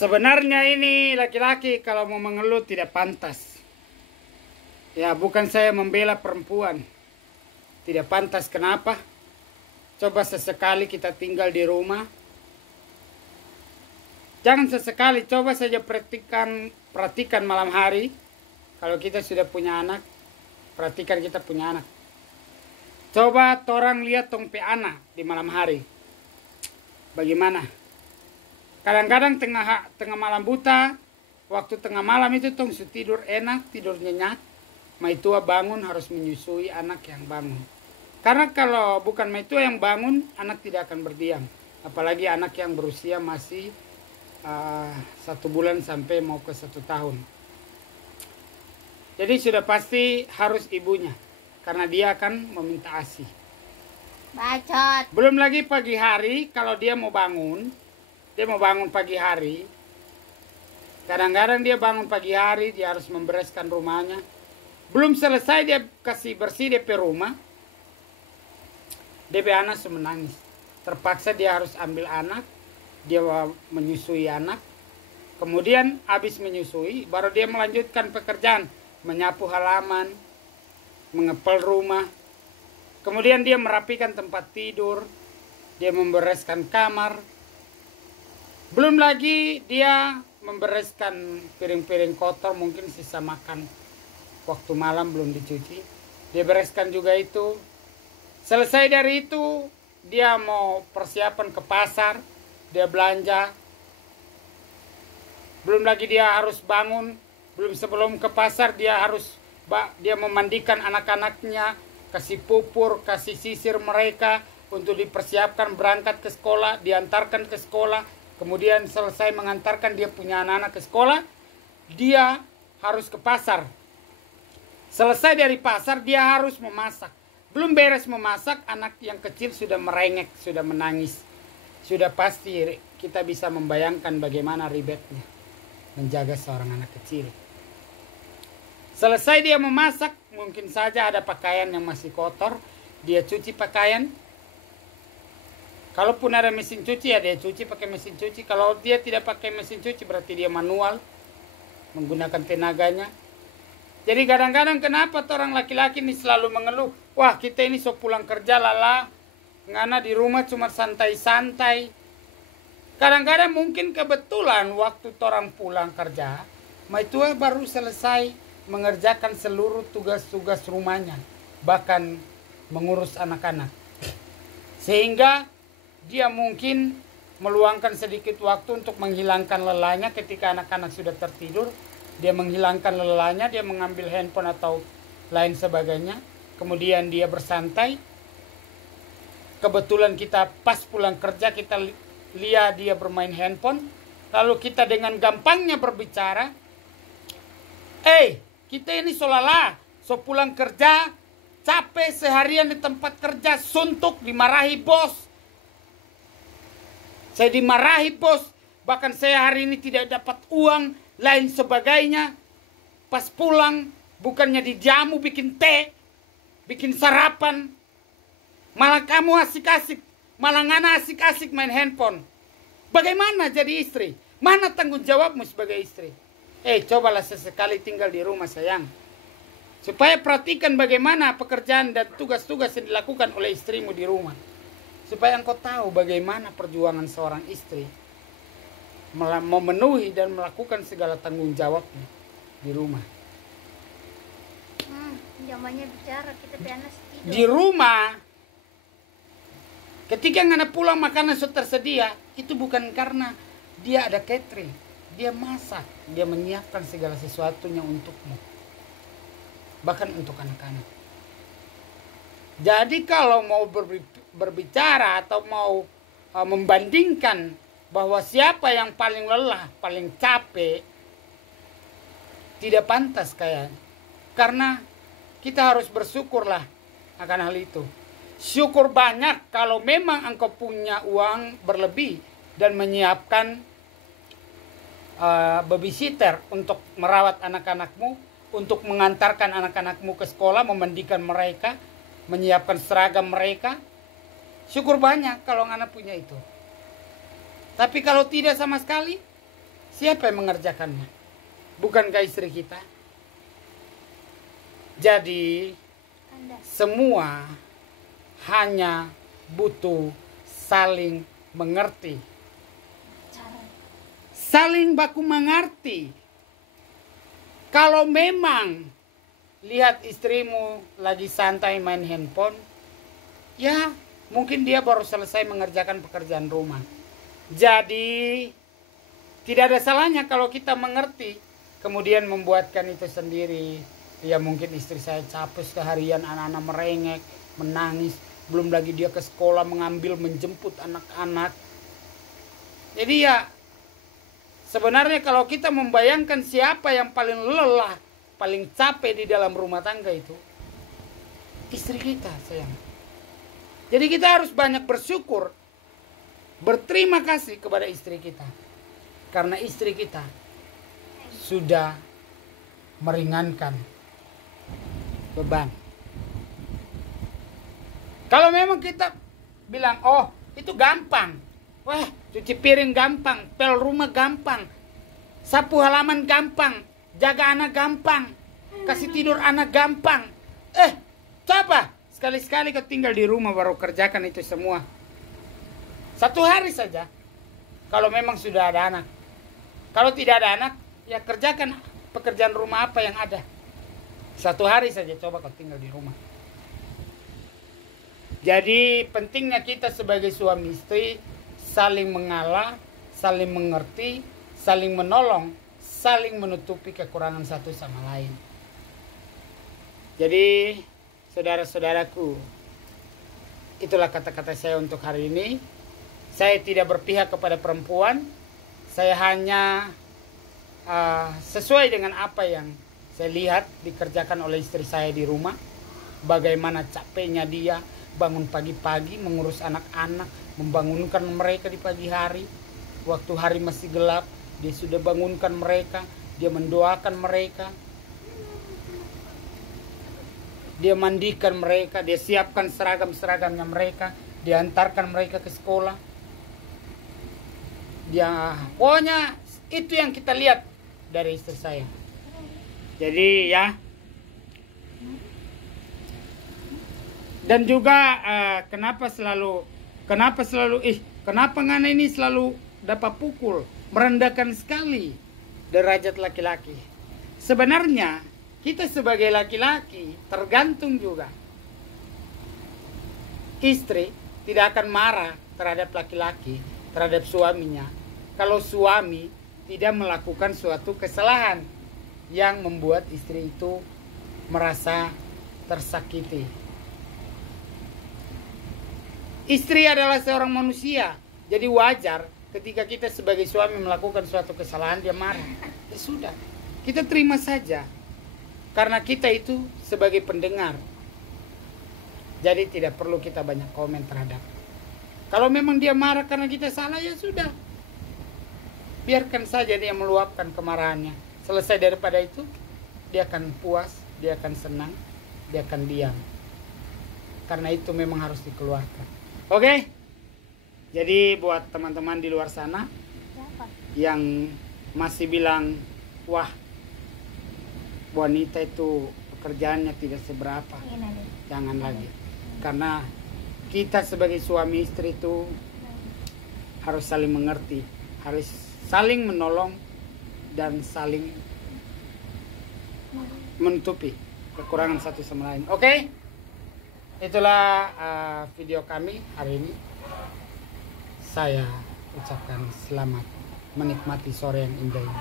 Sebenarnya ini laki-laki kalau mau mengeluh tidak pantas. Ya, bukan saya membela perempuan. Tidak pantas, kenapa? Coba sesekali kita tinggal di rumah. Jangan sesekali, coba saja perhatikan malam hari. Kalau kita sudah punya anak, perhatikan kita punya anak. Coba torang lihat tong pe anak di malam hari. Bagaimana? Kadang-kadang tengah malam buta, waktu tengah malam itu tong su tidur enak, tidur nyenyak. Maitua bangun harus menyusui anak yang bangun. Karena kalau bukan maitua yang bangun, anak tidak akan berdiam. Apalagi anak yang berusia masih 1 bulan sampai mau ke 1 tahun. Jadi sudah pasti harus ibunya, karena dia akan meminta ASI. Bacot. Belum lagi pagi hari, kalau dia mau bangun pagi hari. Kadang-kadang dia bangun pagi hari, dia harus membereskan rumahnya. Belum selesai dia kasih bersih DP rumah, DP anak menangis. Terpaksa dia harus ambil anak, dia menyusui anak. Kemudian habis menyusui, baru dia melanjutkan pekerjaan, menyapu halaman, mengepel rumah. Kemudian dia merapikan tempat tidur, dia membereskan kamar. Belum lagi dia membereskan piring-piring kotor, mungkin sisa makan waktu malam belum dicuci. Dia bereskan juga itu. Selesai dari itu, dia mau persiapan ke pasar, dia belanja. Belum lagi dia harus bangun, sebelum ke pasar dia memandikan anak-anaknya, kasih pupur, kasih sisir mereka untuk dipersiapkan berangkat ke sekolah, diantarkan ke sekolah. Kemudian selesai mengantarkan dia punya anak-anak ke sekolah, dia harus ke pasar. Selesai dari pasar, dia harus memasak. Belum beres memasak, anak yang kecil sudah merengek, sudah menangis. Sudah pasti kita bisa membayangkan bagaimana ribetnya menjaga seorang anak kecil. Selesai dia memasak, mungkin saja ada pakaian yang masih kotor, dia cuci pakaian. Kalaupun ada mesin cuci, ya dia cuci pakai mesin cuci. Kalau dia tidak pakai mesin cuci, berarti dia manual, menggunakan tenaganya. Jadi kadang-kadang kenapa orang laki-laki ini selalu mengeluh, wah kita ini so pulang kerja lala, ngana di rumah cuma santai-santai. Kadang-kadang mungkin kebetulan waktu orang pulang kerja, maitua baru selesai mengerjakan seluruh tugas-tugas rumahnya, bahkan mengurus anak-anak. Sehingga dia mungkin meluangkan sedikit waktu untuk menghilangkan lelahnya ketika anak-anak sudah tertidur. Dia menghilangkan lelahnya, dia mengambil handphone atau lain sebagainya. Kemudian dia bersantai. Kebetulan kita pas pulang kerja, kita lihat dia bermain handphone. Lalu kita dengan gampangnya berbicara, kita ini solala, so pulang kerja, capek seharian di tempat kerja, suntuk, dimarahi bos. Saya dimarahi bos, bahkan saya hari ini tidak dapat uang, lain sebagainya. Pas pulang, bukannya dijamu bikin teh, bikin sarapan, malah kamu asik-asik, malah ngana asik-asik main handphone. Bagaimana jadi istri? Mana tanggung jawabmu sebagai istri? Cobalah sesekali tinggal di rumah sayang, supaya perhatikan bagaimana pekerjaan dan tugas-tugas yang dilakukan oleh istrimu di rumah. Supaya engkau tahu bagaimana perjuangan seorang istri memenuhi dan melakukan segala tanggung jawabnya di rumah. Zamannya bicara, kita pianas tidur. Di rumah, ketika ngana pulang makanan sudah tersedia, itu bukan karena dia ada catering. Dia masak, dia menyiapkan segala sesuatunya untukmu. Bahkan untuk anak-anak. Jadi kalau mau berbicara atau mau membandingkan bahwa siapa yang paling lelah, paling capek, tidak pantas kayaknya. Karena kita harus bersyukurlah akan hal itu. Syukur banyak kalau memang engkau punya uang berlebih dan menyiapkan babysitter untuk merawat anak-anakmu, untuk mengantarkan anak-anakmu ke sekolah, memandikan mereka, menyiapkan seragam mereka. Syukur banyak kalau anak punya itu. Tapi kalau tidak sama sekali, siapa yang mengerjakannya? Bukankah istri kita? Jadi Anda. semua hanya butuh saling mengerti. Cara. Saling baku mengerti. Kalau memang lihat istrimu lagi santai main handphone, ya mungkin dia baru selesai mengerjakan pekerjaan rumah. Jadi tidak ada salahnya kalau kita mengerti, kemudian membuatkan itu sendiri. Ya mungkin istri saya capek seharian, anak-anak merengek, menangis. Belum lagi dia ke sekolah mengambil, menjemput anak-anak. Jadi ya sebenarnya kalau kita membayangkan siapa yang paling lelah, paling capek di dalam rumah tangga itu, istri kita sayang. Jadi kita harus banyak bersyukur, berterima kasih kepada istri kita. Karena istri kita sudah meringankan beban. Kalau memang kita bilang, oh itu gampang. Wah, cuci piring gampang, pel rumah gampang, sapu halaman gampang, jaga anak gampang, kasih tidur anak gampang. Coba sekali-sekali kau tinggal di rumah baru kerjakan itu semua. 1 hari saja. Kalau memang sudah ada anak. Kalau tidak ada anak, ya kerjakan pekerjaan rumah apa yang ada. 1 hari saja coba kau tinggal di rumah. Jadi pentingnya kita sebagai suami istri saling mengalah, saling mengerti, saling menolong, saling menutupi kekurangan satu sama lain. Jadi saudara-saudaraku, itulah kata-kata saya untuk hari ini. Saya tidak berpihak kepada perempuan. Saya hanya sesuai dengan apa yang saya lihat dikerjakan oleh istri saya di rumah. Bagaimana capeknya dia bangun pagi-pagi mengurus anak-anak, membangunkan mereka di pagi hari. Waktu hari masih gelap, dia sudah bangunkan mereka, dia mendoakan mereka, dia mandikan mereka, dia siapkan seragam-seragamnya mereka, dia antarkan mereka ke sekolah. Dia, pokoknya itu yang kita lihat dari istri saya. Jadi ya. Dan juga kenapa ngana ini selalu dapat pukul, merendahkan sekali derajat laki-laki. Sebenarnya kita sebagai laki-laki tergantung juga. Istri tidak akan marah terhadap laki-laki, terhadap suaminya, kalau suami tidak melakukan suatu kesalahan yang membuat istri itu merasa tersakiti. Istri adalah seorang manusia, jadi wajar ketika kita sebagai suami melakukan suatu kesalahan dia marah. Ya sudah, kita terima saja. Karena kita itu sebagai pendengar. Jadi tidak perlu kita banyak komen terhadap. Kalau memang dia marah karena kita salah, ya sudah. Biarkan saja dia meluapkan kemarahannya. Selesai daripada itu, dia akan puas, dia akan senang, dia akan diam. Karena itu memang harus dikeluarkan. Oke? Jadi buat teman-teman di luar sana yang masih bilang, wah, wanita itu pekerjaannya tidak seberapa, jangan lagi. Karena kita sebagai suami istri itu harus saling mengerti, harus saling menolong dan saling menutupi kekurangan satu sama lain. Oke? Itulah video kami hari ini. Saya ucapkan selamat menikmati sore yang indah ini.